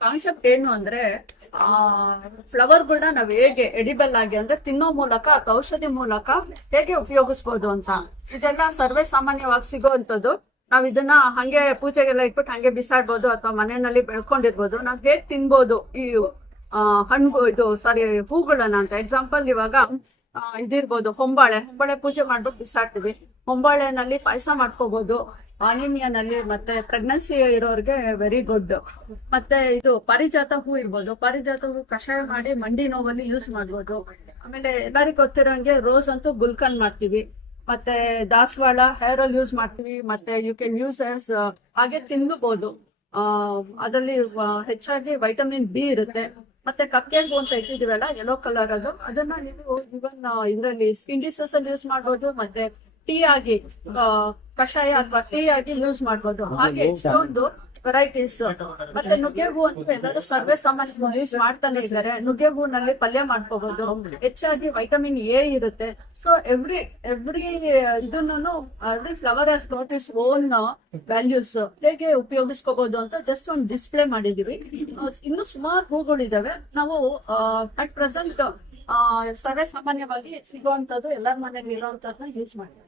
Concept ಏನು ಅಂದ್ರೆ, ಆ ಫ್ಲವರ್ಗಳನ್ನ ನಾವ್ ಹೇಗೆ ಎಡಿಬಲ್ ಆಗಿ ಅಂದ್ರೆ ತಿನ್ನೋ ಮೂಲಕ ಅಥವಾ ಔಷಧಿ ಮೂಲಕ ಹೇಗೆ ಉಪಯೋಗಿಸ್ಬೋದು ಅಂತ. ಇದೆಲ್ಲ ಸರ್ವೇ ಸಾಮಾನ್ಯವಾಗಿ ಸಿಗೋವಂಥದ್ದು. ನಾವ್ ಇದನ್ನ ಹಂಗೆ ಪೂಜೆಗೆಲ್ಲ ಇಟ್ಬಿಟ್ಟು ಹಂಗೆ ಬಿಸಾಡ್ಬೋದು ಅಥವಾ ಮನೆಯಲ್ಲಿ ಬೆಳ್ಕೊಂಡಿರ್ಬೋದು. ನಾವ್ ಹೇಗ್ ತಿನ್ಬೋದು ಈ ಹಣ್ಣು, ಇದು ಸಾರಿ ಹೂಗಳನ್ನ ಅಂತ. ಎಕ್ಸಾಂಪಲ್ ಇವಾಗ ಇದಿರ್ಬೋದು, ಹೊಂಬಾಳೆ. ಹೊಂಬಾಳೆ ಪೂಜೆ ಮಾಡ್ಬಿಟ್ಟು ಬಿಸಾಡ್ತೀವಿ. ಹೊಂಬಾಳೆನಲ್ಲಿ ಪಾಯಸ ಮಾಡ್ಕೋಬಹುದು ಅನಿಮಿಯಾನಲ್ಲಿ ಮತ್ತೆ ಪ್ರೆಗ್ನೆನ್ಸಿ ಇರೋರಿಗೆ ವೆರಿ ಗುಡ್ ಮತ್ತೆ ಇದು ಪಾರಿಜಾತ ಹೂ ಇರ್ಬೋದು. ಪಾರಿಜಾತ ಹೂ ಕಷಾಯ ಮಾಡಿ ಮಂಡಿ ನೋವಲ್ಲಿ ಯೂಸ್ ಮಾಡ್ಬೋದು. ಆಮೇಲೆ ಎಲ್ಲರಿಗೂ ಗೊತ್ತಿರೋಂಗೆ ರೋಸ್ ಅಂತೂ ಗುಲ್ಕನ್ ಮಾಡ್ತೀವಿ. ಮತ್ತೆ ದಾಸವಾಳ ಹೇರ್ ಆಯಿಲ್ ಯೂಸ್ ಮಾಡ್ತೀವಿ. ಮತ್ತೆ ಯು ಕ್ಯಾನ್ ಯೂಸ್ ಆಸ್ ಹಾಗೆ ತಿನ್ನಬಹುದು ಅದರಲ್ಲಿ ಹೆಚ್ಚಾಗಿ ವೈಟಮಿನ್ ಬಿ ಇರುತ್ತೆ. ಮತ್ತೆ ಕಪ್ಪೆಂಗು ಅಂತ ಇಟ್ಟಿದೀವಲ್ಲ ಯೆಲ್ಲೋ ಕಲರ್ ಅದು. ಅದನ್ನ ನೀವು ಇವನ್ ಇದರಲ್ಲಿ ಸ್ಕಿನ್ ಡಿಸಸ್ ಅಲ್ಲಿ ಯೂಸ್ ಮಾಡ್ಬೋದು. ಮತ್ತೆ ಟೀ ಆಗಿ ಕಷಾಯ ಅಥವಾ ಟೀ ಆಗಿ ಯೂಸ್ ಮಾಡ್ಬೋದು. ಹಾಗೆ ಇಷ್ಟೊಂದು ವೆರೈಟೀಸ್ ಮತ್ತೆ ನುಗ್ಗೆ ಹೂ ಅಂತೂ ಎಲ್ಲರೂ ಸರ್ವೆ ಸಾಮಾನ್ಯ ಯೂಸ್ ಮಾಡ್ತಾನೆ ಇದ್ದಾರೆ. ನುಗ್ಗೆ ಹೂನಲ್ಲಿ ಪಲ್ಯ ಮಾಡ್ಕೋಬಹುದು ಹೆಚ್ಚಾಗಿ ವೈಟಮಿನ್ ಎ ಇರುತ್ತೆ. ಸೊ ಎವ್ರಿ ಎವ್ರಿ ಇದನ್ನು every flower has got its own values ಹೇಗೆ ಉಪಯೋಗಿಸ್ಕೋಬಹುದು ಅಂತ ಜಸ್ಟ್ ಒಂದು ಡಿಸ್ಪ್ಲೇ ಮಾಡಿದೀವಿ ಇನ್ನು ಸುಮಾರು ಹೂಗಳಿದಾವೆ. ನಾವು ಅಟ್ ಪ್ರೆಸೆಂಟ್ ಸರ್ವೇ ಸಾಮಾನ್ಯವಾಗಿ ಸಿಗುವಂತದ್ದು ಎಲ್ಲರ ಮನೆಯಲ್ಲಿ ಇರುವಂತದನ್ನ ಯೂಸ್ ಮಾಡ್ತೀವಿ.